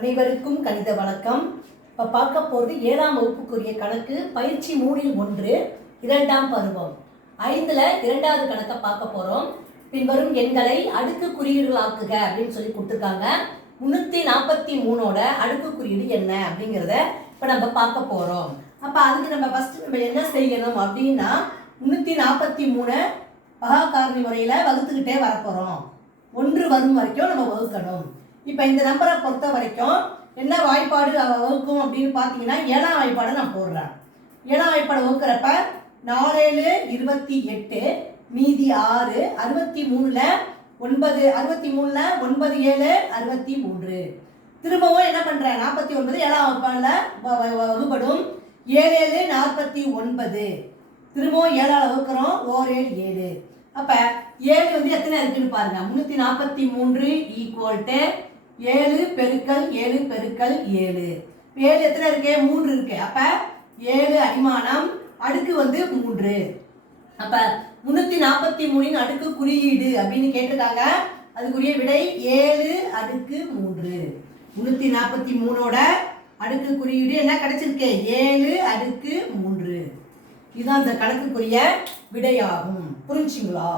அனைவருக்கும் கணித வணக்கம். இப்போ பார்க்க போகிறது 7ஆம் வகுப்புக்குரிய கணக்கு பயிற்சி 3இல் 1 2ஆம் பருவம் 5ல் 2வது கணக்கை பார்க்க போகிறோம். பின்வரும் எண்களை அடுக்கு குறியீடுகளாக்குக அப்படின்னு சொல்லி கொடுத்துருக்காங்க. 343ஓட அடுக்கு குறியீடு என்ன அப்படிங்கிறத இப்போ நம்ம பார்க்க போகிறோம். அப்போ அதுக்கு நம்ம ஃபஸ்ட்டு நம்ம என்ன செய்யணும் அப்படின்னா 343 பகாக்காரணி முறையில் வகுத்துக்கிட்டே வரப்போகிறோம். 1 வரும் வரைக்கும் நம்ம வகுக்கணும். இப்போ இந்த நம்பரை பொறுத்த வரைக்கும் என்ன வாய்ப்பாடு வகுக்கும் அப்படின்னு பார்த்தீங்கன்னா 7ஆம் வாய்ப்பாடை நான் போடுறேன். 7ஆம் வாய்ப்பாடை வகுக்கிறப்ப 4 7 28 மீதி 6 63ல் 9 63ல் 9 7 63. திரும்பவும் என்ன பண்ணுறேன் 49 7ஆம் வாய்ப்பாடில் வகுப்படும் 7 7 49. திரும்பவும் 7ஆல் வகுக்கிறோம் 1 7 7. அப்போ 7 வந்து எத்தனை இருக்குன்னு பாருங்க. 343 ஈக்குவல் டு 7 பெருக்கல் 7 பெருக்கல் 7. 7 எத்தனை இருக்கு 3 இருக்கு. அப்போ 7 அடிமானம் அடுக்கு வந்து 3. அப்போ 343 அடுக்கு குறியீடு அப்படின்னு கேட்டிருக்காங்க. அதுக்குரிய விடை 7 அடுக்கு 3. 343ஓட அடுக்கு குறியீடு என்ன கிடைச்சிருக்கு 7 அடுக்கு 3. இதுதான் இந்த கணக்குக்குரிய விடையாகும். புரிஞ்சுங்களா?